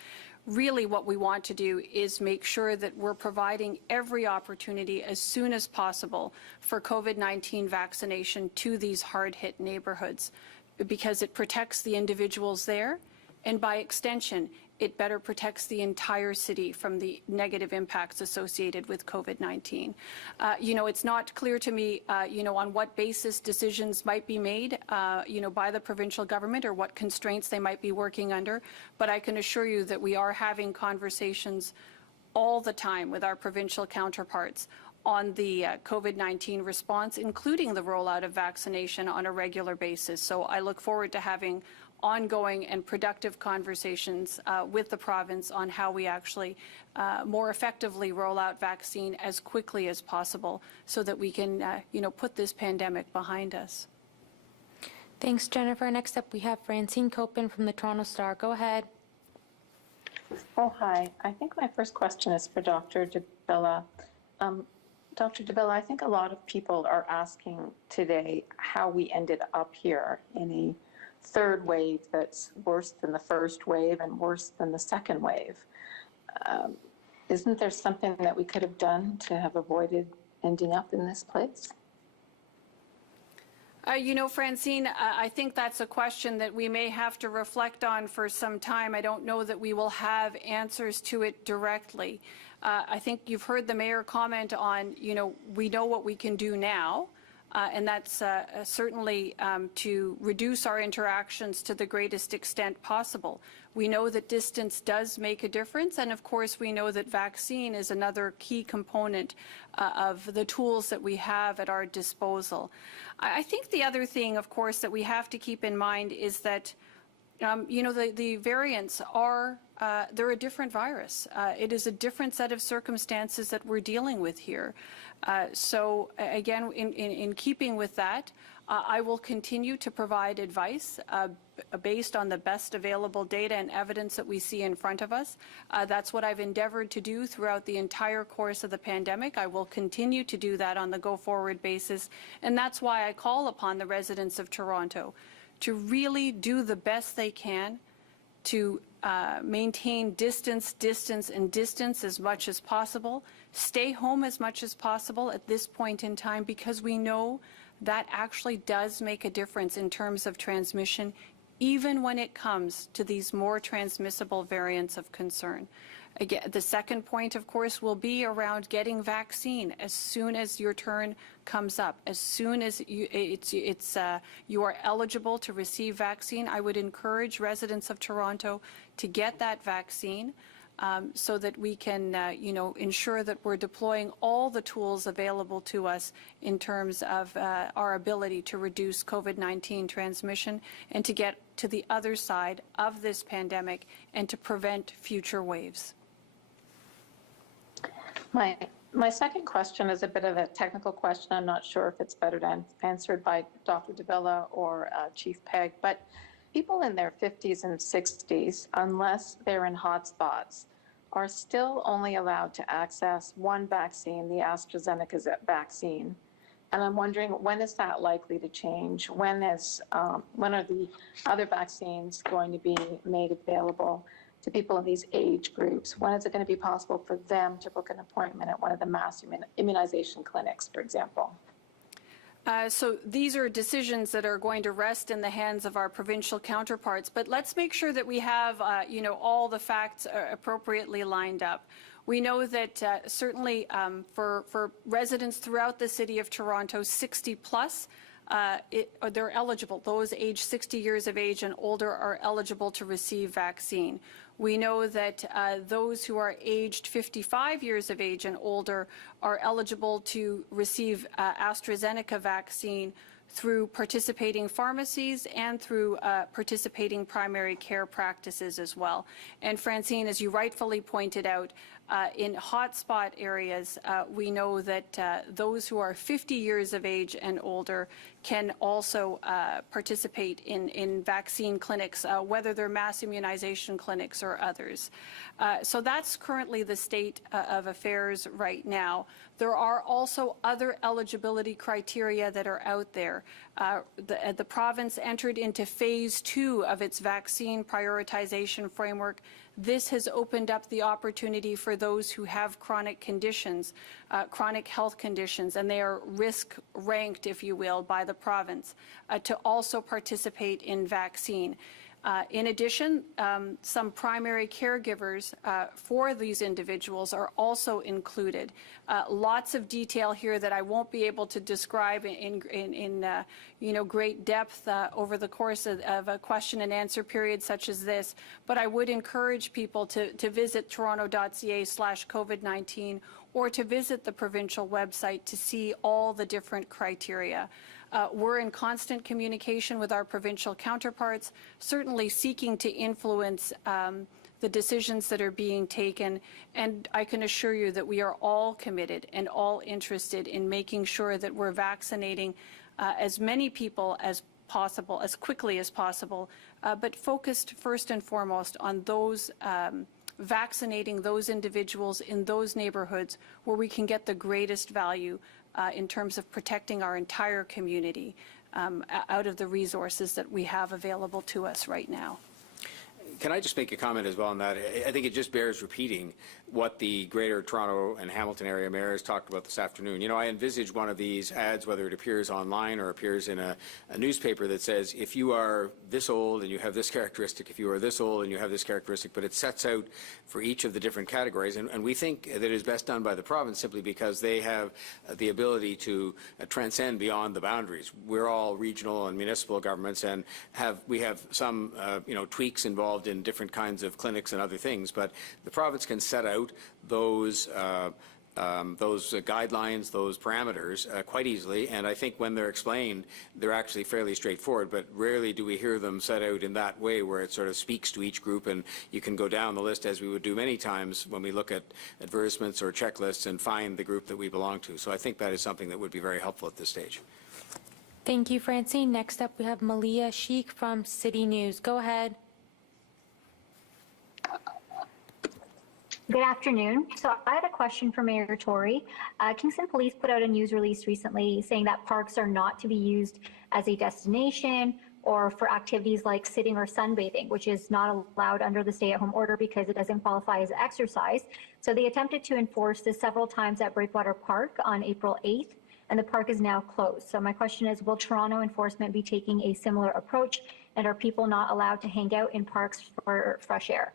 Really what we want to do is make sure that we're providing every opportunity as soon as possible for COVID-19 vaccination to these hard-hit neighborhoods, because it protects the individuals there, and by extension, it better protects the entire city from the negative impacts associated with COVID-19. It's not clear to me, on what basis decisions might be made, by the provincial government or what constraints they might be working under, but I can assure you that we are having conversations all the time with our provincial counterparts on the COVID-19 response, including the rollout of vaccination on a regular basis. So I look forward to having ongoing and productive conversations with the province on how we actually more effectively roll out vaccine as quickly as possible so that we can, put this pandemic behind us. Thanks, Jennifer. Next up, we have Francine Copin from the Toronto Star. Go ahead. Oh, hi. I think my first question is for Dr. Davila. Dr. Davila, I think a lot of people are asking today how we ended up here in a third wave that's worse than the first wave and worse than the second wave. Isn't there something that we could have done to have avoided ending up in this place? Francine, I think that's a question that we may have to reflect on for some time. I don't know that we will have answers to it directly. I think you've heard the mayor comment on, we know what we can do now, and that's certainly to reduce our interactions to the greatest extent possible. We know that distance does make a difference, and of course we know that vaccine is another key component of the tools that we have at our disposal. I think the other thing, of course, that we have to keep in mind is that the variants are, they're a different virus. It is a different set of circumstances that we're dealing with here. So again, in keeping with that, I will continue to provide advice based on the best available data and evidence that we see in front of us. That's what I've endeavored to do throughout the entire course of the pandemic. I will continue to do that on the go-forward basis, and that's why I call upon the residents of Toronto to really do the best they can to maintain distance as much as possible, stay home as much as possible at this point in time, because we know that actually does make a difference in terms of transmission, even when it comes to these more transmissible variants of concern. Again, the second point, of course, will be around getting vaccine as soon as your turn comes up. As soon as you are eligible to receive vaccine, I would encourage residents of Toronto to get that vaccine so that we can, ensure that we're deploying all the tools available to us in terms of our ability to reduce COVID-19 transmission and to get to the other side of this pandemic and to prevent future waves. My second question is a bit of a technical question. I'm not sure if it's better answered by Dr. Davila or Chief Pegg, but people in their 50s and 60s, unless they're in hotspots, are still only allowed to access one vaccine, the AstraZeneca vaccine. And I'm wondering, when is that likely to change? When are the other vaccines going to be made available to people in these age groups? When is it going to be possible for them to book an appointment at one of the mass immunization clinics, for example? So these are decisions that are going to rest in the hands of our provincial counterparts, but let's make sure that we have, all the facts appropriately lined up. We know that certainly for residents throughout the city of Toronto, 60 plus, they're eligible. Those aged 60 years of age and older are eligible to receive vaccine. We know that those who are aged 55 years of age and older are eligible to receive AstraZeneca vaccine, through participating pharmacies and through participating primary care practices as well. And Francine, as you rightfully pointed out, in hotspot areas, we know that those who are 50 years of age and older can also participate in vaccine clinics, whether they're mass immunization clinics or others. So that's currently the state of affairs right now. There are also other eligibility criteria that are out there. The province entered into phase 2 of its vaccine prioritization framework. This has opened up the opportunity for those who have chronic conditions, chronic health conditions, and they are risk ranked, if you will, by the province, to also participate in vaccine. In addition, some primary caregivers for these individuals are also included. Lots of detail here that I won't be able to describe in great depth over the course of a question and answer period such as this, but I would encourage people to visit toronto.ca/COVID-19 or to visit the provincial website to see all the different criteria. We're in constant communication with our provincial counterparts, certainly seeking to influence the decisions that are being taken, and I can assure you that we are all committed and all interested in making sure that we're vaccinating as many people as possible, as quickly as possible, but focused first and foremost on those vaccinating those individuals in those neighborhoods where we can get the greatest value in terms of protecting our entire community out of the resources that we have available to us right now. Can I just make a comment as well on that? I think it just bears repeating what the Greater Toronto and Hamilton area mayors talked about this afternoon. You know, I envisage one of these ads, whether it appears online or appears in a newspaper, that says, if you are this old and you have this characteristic, if you are this old and you have this characteristic, but it sets out for each of the different categories. And we think that it is best done by the province simply because they have the ability to transcend beyond the boundaries. We're all regional and municipal governments, and we have some tweaks involved in different kinds of clinics and other things, but the province can set out those guidelines, those parameters quite easily, and I think when they're explained, they're actually fairly straightforward, but rarely do we hear them set out in that way where it sort of speaks to each group, and you can go down the list as we would do many times when we look at advertisements or checklists and find the group that we belong to. So I think that is something that would be very helpful at this stage. Thank you, Francine. Next up, we have Malia Sheikh from City News. Go ahead. Good afternoon. So I had a question for Mayor Tory. Kingston Police put out a news release recently saying that parks are not to be used as a destination or for activities like sitting or sunbathing, which is not allowed under the stay-at-home order because it doesn't qualify as exercise. So they attempted to enforce this several times at Breakwater Park on April 8th, and the park is now closed. So my question is, will Toronto enforcement be taking a similar approach, and are people not allowed to hang out in parks for fresh air?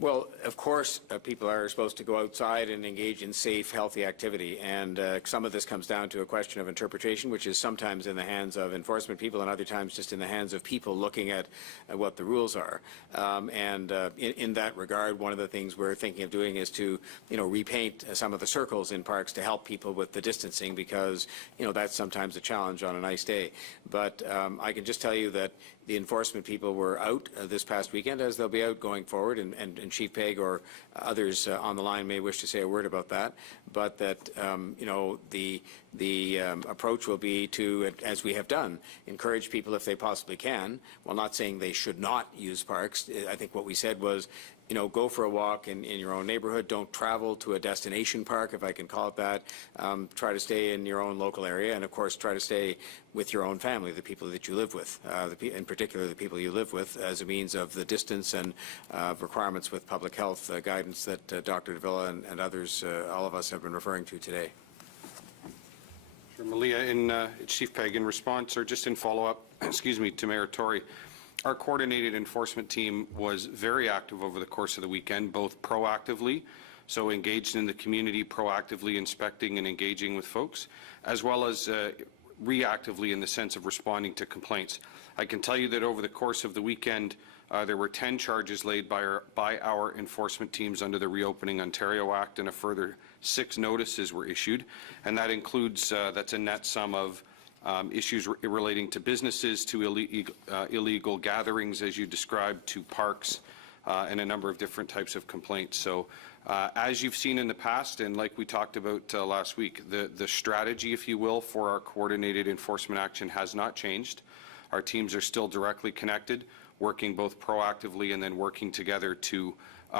Well, of course, people are supposed to go outside and engage in safe, healthy activity, and some of this comes down to a question of interpretation, which is sometimes in the hands of enforcement people and other times just in the hands of people looking at what the rules are. In that regard, one of the things we're thinking of doing is to, repaint some of the circles in parks to help people with the distancing, because, that's sometimes a challenge on a nice day. But I can just tell you that the enforcement people were out this past weekend, as they'll be out going forward, and Chief Pegg or others on the line may wish to say a word about that, but that the approach will be to, as we have done, encourage people if they possibly can, while not saying they should not use parks. I think what we said was, go for a walk in your own neighborhood. Don't travel to a destination park, if I can call it that. Try to stay in your own local area, and of course try to stay with your own family, the people that you live with, in particular the people you live with, as a means of the distance and requirements with public health guidance that Dr. Davila and others, all of us, have been referring to today. Sure, Malia, Chief Pegg, in response or just in follow-up, to Mayor Tory, our coordinated enforcement team was very active over the course of the weekend, both proactively, so engaged in the community, proactively inspecting and engaging with folks, as well as reactively in the sense of responding to complaints. I can tell you that over the course of the weekend, there were 10 charges laid by our enforcement teams under the Reopening Ontario Act, and a further 6 notices were issued, and that includes, that's a net sum of issues relating to businesses, to illegal gatherings, as you described, to parks, and a number of different types of complaints. So as you've seen in the past, and like we talked about last week, the strategy, if you will, for our coordinated enforcement action has not changed. Our teams are still directly connected, working both proactively and then working together to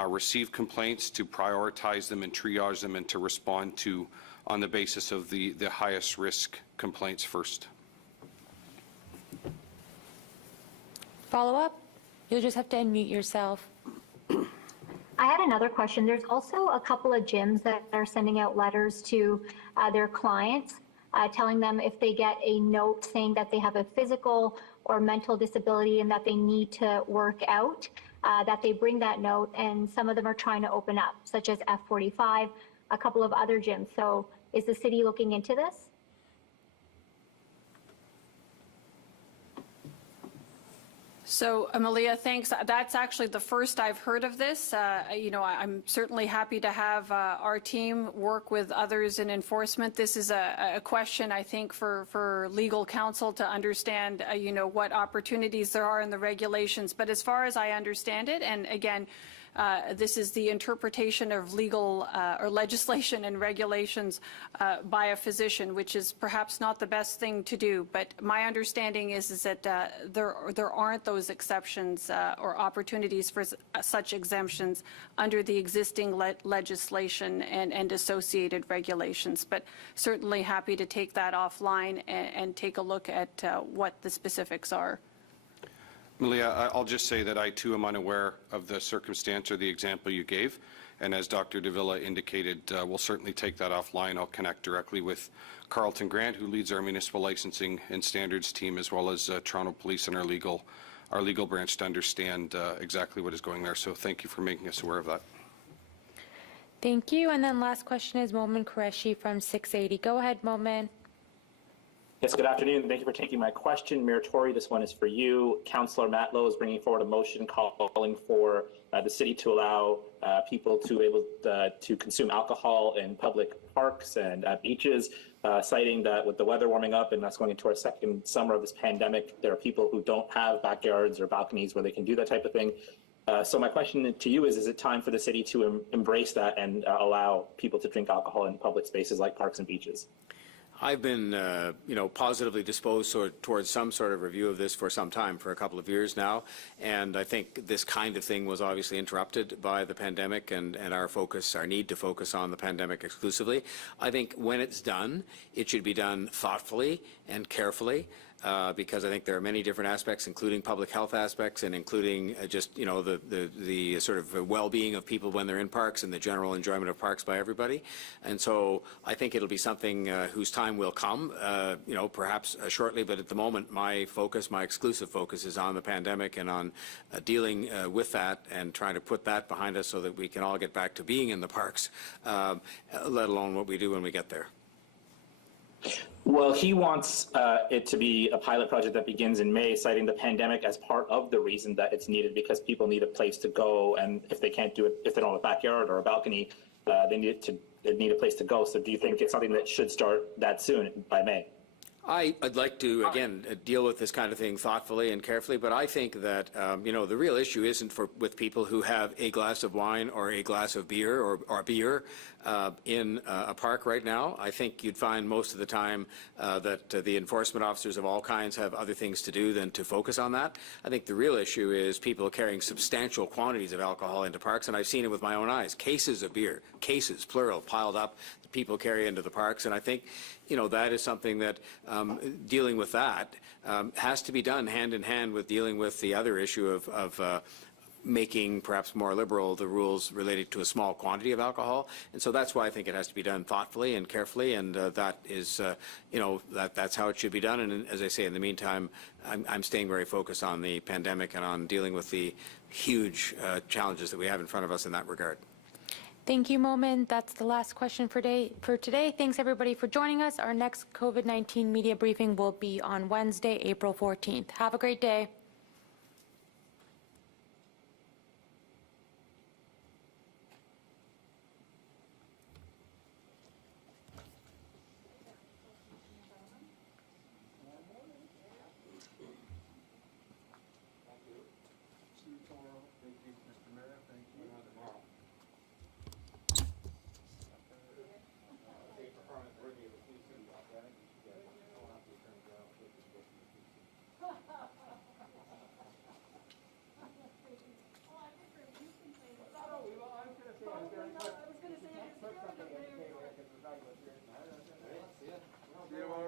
receive complaints, to prioritize them and triage them, and to respond to on the basis of the highest risk complaints first. Follow up? You'll just have to unmute yourself. I had another question. There's also a couple of gyms that are sending out letters to their clients, telling them if they get a note saying that they have a physical or mental disability and that they need to work out, that they bring that note, and some of them are trying to open up, such as F45, a couple of other gyms. So is the city looking into this? So, Amelia, thanks. That's actually the first I've heard of this. I'm certainly happy to have our team work with others in enforcement. This is a question, I think, for legal counsel to understand, what opportunities there are in the regulations. But as far as I understand it, and again, this is the interpretation of legal or legislation and regulations by a physician, which is perhaps not the best thing to do. But my understanding is that there aren't those exceptions or opportunities for such exemptions under the existing legislation and associated regulations. But certainly happy to take that offline and take a look at what the specifics are. Malia, I'll just say that I too am unaware of the circumstance or the example you gave, and as Dr. Davila indicated, we'll certainly take that offline. I'll connect directly with Carlton Grant, who leads our municipal licensing and standards team, as well as Toronto Police and our legal branch, to understand exactly what is going there. So thank you for making us aware of that. Thank you. And then last question is Momin Qureshi from 680. Go ahead, Momin. Yes, good afternoon. Thank you for taking my question. Mayor Tory, this one is for you. Councillor Matlow is bringing forward a motion calling for the city to allow people to able to consume alcohol in public parks and beaches, citing that with the weather warming up and us going into our second summer of this pandemic, there are people who don't have backyards or balconies where they can do that type of thing. So my question to you is it time for the city to embrace that and allow people to drink alcohol in public spaces like parks and beaches? I've been, positively disposed towards some sort of review of this for some time, for a couple of years now, and I think this kind of thing was obviously interrupted by the pandemic and our need to focus on the pandemic exclusively. I think when it's done, it should be done thoughtfully and carefully. Because I think there are many different aspects, including public health aspects and including the sort of well-being of people when they're in parks and the general enjoyment of parks by everybody. And so I think it'll be something whose time will come, perhaps shortly, but at the moment my exclusive focus is on the pandemic and on dealing with that and trying to put that behind us so that we can all get back to being in the parks, let alone what we do when we get there. Well, he wants it to be a pilot project that begins in May, citing the pandemic as part of the reason that it's needed, because people need a place to go, and if they can't do it, if they don't have a backyard or a balcony, they need a place to go. So do you think it's something that should start that soon, by May? I'd like to, again, deal with this kind of thing thoughtfully and carefully, but I think that, the real issue isn't with people who have a glass of wine or a glass of beer or beer in a park right now. I think you'd find most of the time that the enforcement officers of all kinds have other things to do than to focus on that. I think the real issue is people carrying substantial quantities of alcohol into parks, and I've seen it with my own eyes. Cases of beer, cases, plural, piled up, that people carry into the parks, and I think that is something that dealing with that has to be done hand in hand with dealing with the other issue of making perhaps more liberal the rules related to a small quantity of alcohol. And so that's why I think it has to be done thoughtfully and carefully, and that is, that's how it should be done. And as I say, in the meantime, I'm staying very focused on the pandemic and on dealing with the huge challenges that we have in front of us in that regard. Thank you, Momin. That's the last question for today. Thanks, everybody, for joining us. Our next COVID-19 media briefing will be on Wednesday, April 14th. Have a great day. They were